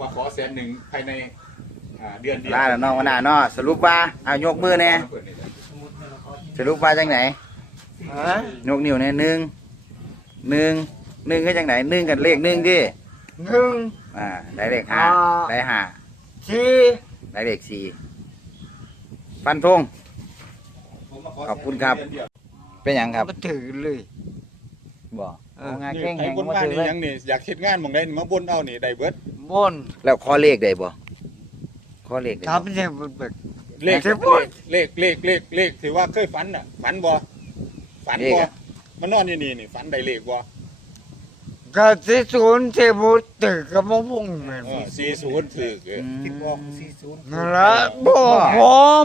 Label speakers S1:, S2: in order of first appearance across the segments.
S1: ว่าขอ100,000ภายในเดือนเดียว
S2: ลาแล้วน้องวันหน้าเนาะสรุปว่าเอายกมือแน่สรุปว่าจังไหนยกนิ้วเนี่ยหนึ่งก็จังไหน1กันเลข1ดิได้เลข5ได้5 4ได้เลข4ฟันธงขอบคุณครับเป็นอย่างครับ
S3: มาถือเลย
S2: บ่งาน
S1: นี่
S2: แข่ง
S1: ไอ้
S2: แข่ง
S1: คน
S2: มา
S1: บ้าน
S2: ถือ
S1: นี่
S2: เลย
S1: ยังนี่อยากเฮ็ดงานหม่องใดนี่มาบนเอานี่ได้เบิด
S3: บน
S2: แล้วข้อเลขได้บ่ข้อเลขได้บ่
S3: ทำเนี่ยมันแบบ
S1: เลข
S3: เจ็บปวด
S1: เลขถือว่าเคยฝันน่ะฝันบ่ฝันบ่มันนอนอยู่นี่ฝันได้เลขบ่
S3: ก็ที่ศูนย์ที่บุตรตึกกับมะพุ่งเหมือน
S1: 40ถือคิดบ่
S3: นั่นละบอกผม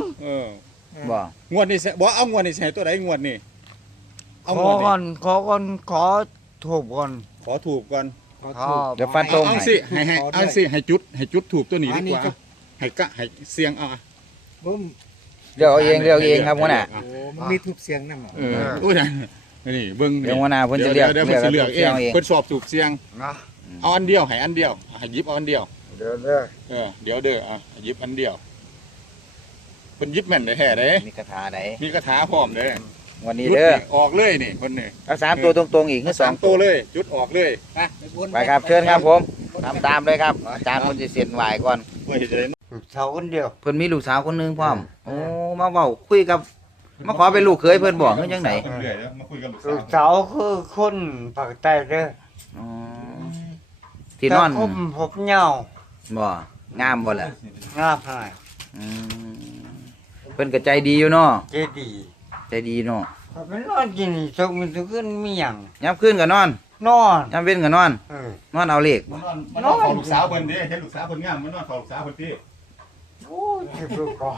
S2: บ่
S1: งวดนี้บ่เอางวดนี้สิให้ตัวใดงวดนี้
S3: ข
S1: เอา
S3: อง
S1: วด
S3: ก่อ
S1: นี้
S3: นขอก่อนขอถูกก่อน
S1: ขอถูกก่อน
S3: ครับ
S2: เดี๋ยวฟันธง
S1: เอา
S2: ให้
S1: สิเอาสิให้จุดถูกตัวนี้ดีกว่าให้เสียงเอา
S2: เลือกเอาเองครับหัวหน้า
S4: มันมีทุบเสียงนั่นหรอ
S1: อุ้ยนี่เบิ่ง
S2: เดี๋ยวหัวหน้าเพิ่นจะเลือก
S1: เดี๋ยวเพิ่นสิเลือกเองเพิ่นสอบถูกเสียง
S3: นะ
S1: เอาอันเดียวให้อันเดียวให้หยิบเอาอันเดียว
S3: เดี๋ยวเด้อ
S1: เดี๋ยวเด้อหยิบอันเดียวเพิ่นหยิบแม่นได้แท้เด้
S2: มีคาถาไหน
S1: มีคาถาพร้อมเด้
S2: วันนี้เด้อ
S1: ออกเลยนี่เพิ่นนี่
S2: เอา3ตัวตรงๆอีกคือ
S1: สาม
S2: 2
S1: ตัวเลยจุดออกเลยไป
S2: ไปครับเชิญครับผมตามเลยครับอาจารย์คนจะเสียนไหวก่อน
S1: เพื่อจะได้
S3: ลูกสาวคนเดียว
S2: เพิ่นมีลูกสาวคนหนึงพร้อมโอ้มาเว้าคุยกับมาขอเป็นลูกเขยเพิ่นบอกเฮ็ดจังได๋
S1: เรื่อยๆมาคุยกับลูก
S3: ลูก
S1: สาว
S3: สาวคือคนปากใต้เด้อ
S2: อ๋อที่นอน
S3: แต่ผมเหงา
S2: บ่งามบ่ล่ะ
S3: งาบหน่อย
S2: อืมเพิ่นก็ใจดีอยู่เนาะ
S3: เจดี
S2: ใจดีเนาะ
S3: ถ้าเป็นนอนกินทุกมันทุกขึ้นมีหยัง
S2: ยามคืนก็นอน
S3: นอน
S2: ยามเว้นก็นอน นอนเอาเลข
S1: มันนอนเฝ้าลูกสาวเพิ่นเด้เห็นลูกสาวเพิ่นงามมันนอนเฝ้าลูกสาวเพิ่นติ
S3: โอ้ยเจ็บลูกคอ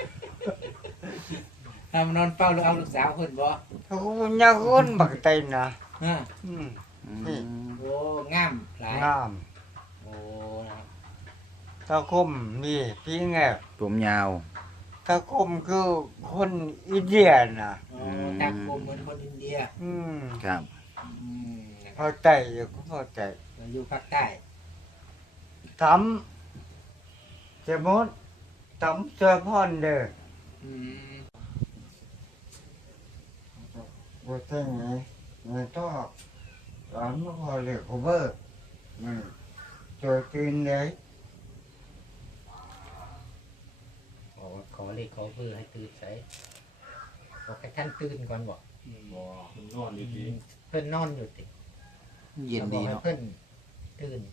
S4: ทำนอนเฝ้าหรือเอาลูกสาวคนบ่
S3: ถ้าคุณอยากคนปากใต้นะ
S4: ฮะ
S3: อืม
S4: โอ้งามหลาย
S3: งาม
S4: โอ้นะครับ
S3: ถ้าคมมีพี่ไง
S2: ผมยาว
S3: ถ้าคมคือคนอินเดียนะ
S4: โอ้ตากลมเหมือนคนอินเดีย
S3: อืม
S2: ครับ
S4: นะค
S3: พ
S4: รับ
S3: อใจอยู่ก็พอใจ
S4: เราอยู่ภาคใต้
S3: ทำสมมติทำเสื้อพ่อนเด้อ
S4: อืม
S3: บ่ใช่ไงมันต้องร้านมาพอเลยเขาเบอร์มันจอยกินเลย
S4: ขอเลขขอเพื่อให้ตื่นใส่บอกให้ท่านตื่นก่อนบอก
S1: บ่เพิ่นนอนอยู่ติ
S4: เพิ่นนอนอยู่ติ
S2: เย็นดี
S4: บอกให้
S2: เนาะ
S4: เพิ่นตื่น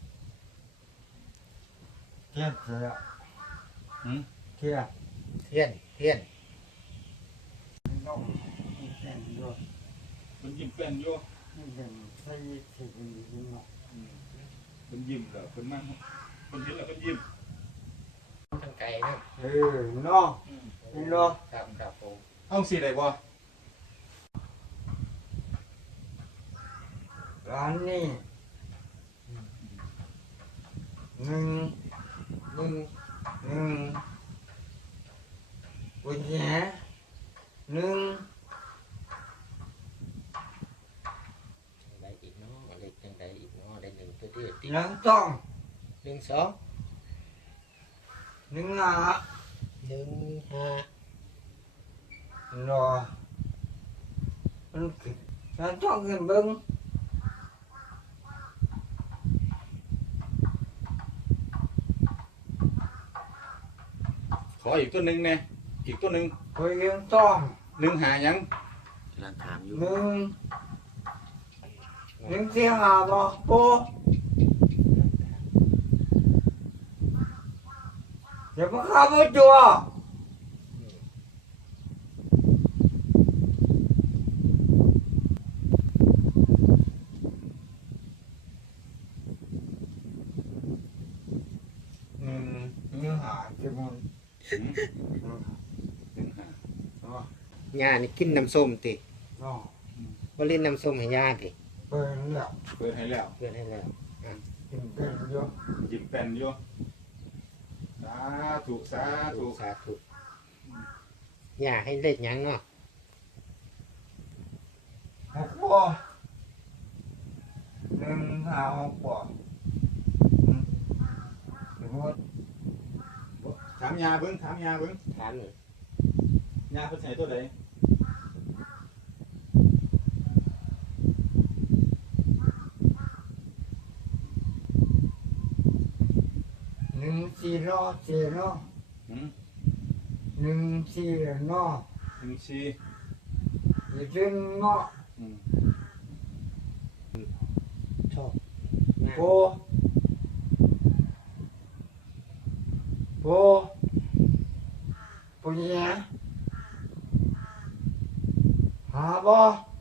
S3: เทียบเสีย
S1: หืม
S3: เทียบ
S4: เทียน
S3: ต้องมีแสงด้วย
S1: เพิ่นยิ้มเป็นอยู่
S3: นี่เป็นใส่ที่เป็นยิ้มเนาะ
S1: เพิ่นยิ้มแล้วเพิ่นมาเพิ่นเห็นแล้วเพิ่นยิ้ม
S4: ทางไกลนะ
S3: เนาะนี่เนาะ
S4: ครับผม
S1: เอาสิได้บ่
S3: ร้านนี้หนึ่ง
S4: มึง
S3: กุญแจหนึ่ง
S4: ได้อีกเนาะเลขจังไดอีกเนาะได้หนึ่งตัวเดียวติ
S3: หนึ่งต้อง
S4: หนึ่งสอง
S3: หนึ่งห้า
S4: หนึ่งห้าร
S3: อมันขึ้นแล้วต้องขึ้นเบิ้ง
S1: ขออีกตัวหนึงแน่อีกตัวหนึง
S3: คุยกันต้อง
S1: 1หาหยัง
S2: กำลังถามอยู่
S3: หนึ่งที่ห้าบ่ปูอย่ามาข้าพเจ้าหนึ่งห้าที่มัน
S4: ย่านี่กินน้ำส้มติ
S3: เนาะ
S4: บ่เล่นน้ำส้มให้ย่าติ
S3: เปิดแล้ว
S1: เปิดให้แล้ว
S4: เพื่อนให้แล้ว
S3: กินเป็นเยอะ
S1: ยิ้มเป็นอยู่สาธุสาธุ
S4: สาธุย่าให้เลขหยังเนาะ
S3: หกบ่หนึ่งห้าหกบ่
S1: ยาเบิ้งถามยาเบิ้ง
S4: ถามหนึ่ง
S1: ยาเพิ่นใส่ตัวใด
S3: 1 4 4
S1: หืม
S3: 1 4 4
S1: 14
S3: 1
S1: อืม
S4: ชอบมาก
S3: โบปุญญาหาบ่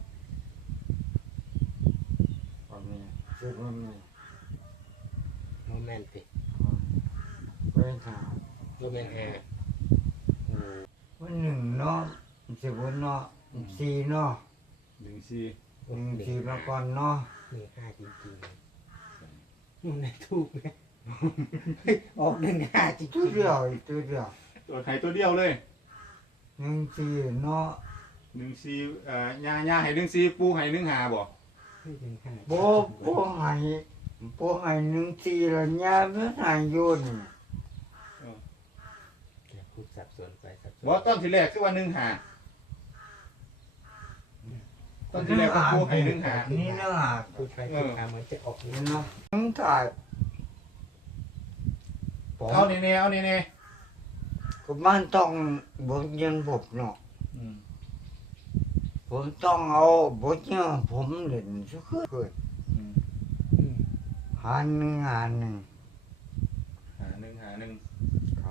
S3: อันนี้คือมัน
S4: โรแมนติก
S3: เป็นหา
S4: โรแมนแฮร์
S3: วันหนึ่งเนาะสิบวันเนาะสี่เนาะ
S1: 14
S3: สี่มาก่อนเนาะ
S4: 15จริงๆมันได้ถูกไหมออก15จริง
S3: ตัวเดียวอีกตัวเดียว
S1: ตัวไห้ตัวเดียวเลย
S3: สี่เนาะ
S1: ยาให้14ปูให้15บ่
S3: โบให้สี่แล้วยาไม่ให้โยน
S4: แกพูดสับสนไปสับสน
S1: บ่ตอนที่แรกคือว่าตอนที่แรกก็ปูให้15
S3: นี่เนาะ
S4: พูดไปพูดมาเหมือนจะออก
S3: นี่เนาะทั้งถ่ายผม
S1: เอานี่แน่
S3: ก็มันต้องบทเรียนผมเนาะ
S1: อืม
S3: ผมต้องเอาบทเรียนผมเล่นสักคืน
S1: อืม
S3: หาหนึ่ง
S1: หา1
S3: ครับ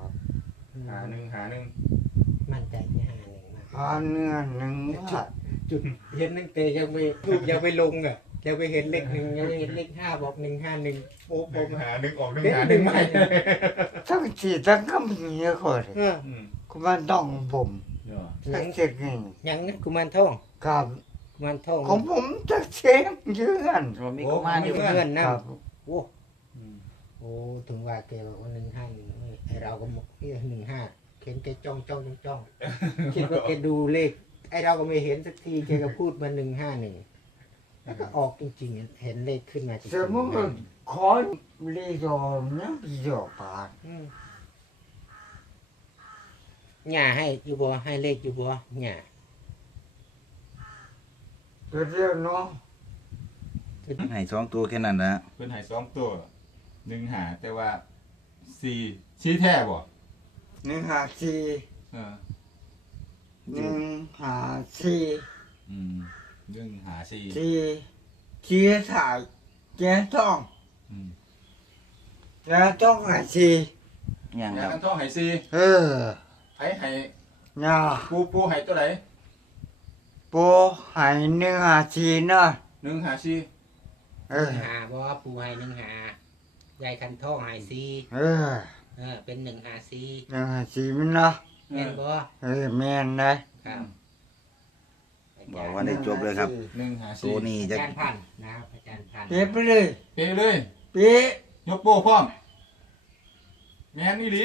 S4: มั่นใจที่51มาก
S3: หาเนื้อหนึ่งว่า
S4: จุดเห็นตั้งแต่ยังไม่รูปยังไม่ลงอ่ะยังไม่เห็นเลข1ยังไม่เห็นเลข5บอก151โอ้ผม
S1: 1 ออก
S4: เป็น
S1: 1
S4: 1ใหม่
S3: ทั้งสี่ทั้งก็มีเยอะคน
S1: อืม
S3: ก็มันต้องผม
S1: เนาะ
S3: ทั้งเจ็ดนี่
S4: ยังนะกุมารทอง
S3: ครับ
S4: กุมารทอง
S3: ของผมจะเช็คเยือน
S2: ผมมีกุมารอยู่
S4: เพื่อนนะ
S3: ครับ
S4: โอ้
S1: อืม
S4: โอ้ถึงว่าแกบอกว่า151ไอเราก็บอก15เห็นแกจ้องคิดว่าแกดูเลขไอเราก็ไม่เห็นสักทีแกก็พูดมา151แล้วก็ออกจริงๆเห็นเลขขึ้นมาจริง
S3: แต่เมื่อกี้ขอเรียนนะพี่จบปาก
S4: หย่าให้อยู่บ่ให้เลขอยู่บ่หย่า
S3: เรียนเนาะ
S2: ให้2ตัวแค่นั้นนะ
S1: เพิ่นให้2ตัว1หาแต่ว่า4ชี้แท้บ่
S3: 1 5 4
S1: เออ
S3: 1 5 4
S1: อืม1หา4
S3: 4ถ่ายแกต้อง
S1: อืม
S3: แกต้องหาสี่
S2: ยัง
S1: ยา
S2: ครับ
S1: กันท้องให้4
S3: เออ
S1: ให้
S3: ยา
S1: ปูให้ตัวใด
S3: ปูหาย1 5 4เนาะ
S1: 1หา4
S3: เออ
S4: หาบ่ปูให้1 5ยายคันทองให้4
S3: เออ
S4: เป็น1 5 4
S3: 1 5 4มันเนาะ
S4: แม่นบ่
S3: เออแม่นนะ
S4: ครับ
S2: บอกว่าได้จบเลยครับ
S1: 1หา
S2: ตัว
S1: 4
S2: นี้
S4: อา
S2: จะ
S4: จารย์พันธุ์นะครับอาจารย์พันธุ์
S3: เป๊ะไปเลย
S1: เปเลย
S3: เป๊ะ
S1: ยกโป้พร้อมแม่นอีหลี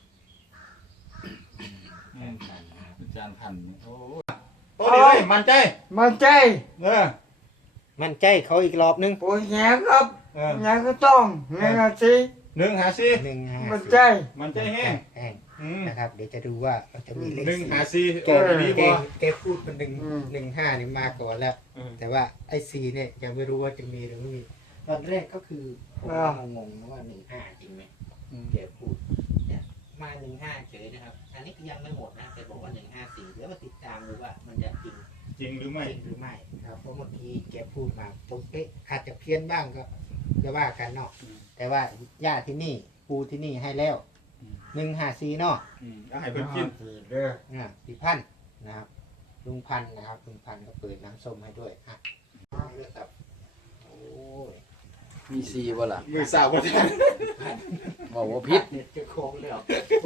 S1: อาจารย์พันธุ์โอ้ตัวนี้เลยมั่นใจ
S3: มาใจ
S1: เออ
S4: มั่นใจเขาอีกรอบนึง
S3: ปูแง่ครับ
S1: เออ
S3: แง่ก็ต้อง1 5 4
S1: 1หา4
S4: 1 5
S3: มาใจ
S1: มั่นใจแห้ง
S4: แห้ง
S1: อืม
S4: นะครับเดี๋ยวจะดูว่าเราจะมีเลข
S1: 1หา
S4: สี่
S1: 4
S4: แก
S1: โอ้ดี
S4: แก
S1: บ่
S4: แกพูดเป็น1 5นี่มาก่อนแล้ว
S1: เออ
S4: แต่ว่าไอ้4เนี่ยยังไม่รู้ว่าจะมีหรือไม่มีตอนแรกก็คือผมงงๆนะว่า15จริงไหม แกพูดเนี่ยมา15เฉยนะครับ อันนี้ก็ยังไม่หมดนะแต่บอกว่า154เดี๋ยวมาติดตามดูว่ามันจะจริง
S1: จริงหรือไม่
S4: จริงหรือไม่ครับเพราะเมื่อกี้แกพูดมาตรงเป๊ะอาจจะเพี้ยนบ้างก็จะว่ากันเนาะแต่ว่าย่าที่นี่ปูที่นี่ให้แล้ว154เนาะ
S1: เอาให้เพิ่นกิน
S3: เด้อ
S4: พี่พันธุ์นะครับลุงพันธุ์นะครับลุงพันธุ์ก็เปิดน้ำส้มให้ด้วยอ่ะเลือกครับโอ้ย
S2: มี4บ่ล่ะ
S1: มือสาวบ่ทัน
S2: บอกว่าผิด
S4: เด็ดจะโค้งเลยเหรอ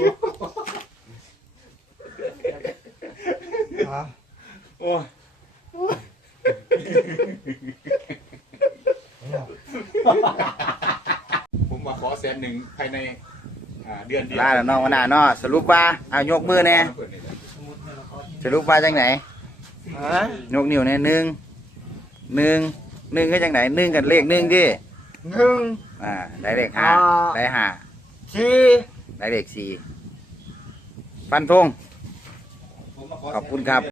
S3: ฮะ
S1: โอ้ย ผมว่าขอ100,000ภายในเดือนเดียว
S2: ลาแล้วน้องวนาเนาะสรุปว่าเอายกมือแน่สรุปว่าจังไหน
S3: ฮะ
S2: ยกนิ้วแน่1ก็จังไหน1กันเลข1ดิ
S3: 1
S2: ได้เลข5ได้5
S3: 4
S2: ได้เลข4 ฟันธง
S1: ผมมา
S2: ขอบคุณครับ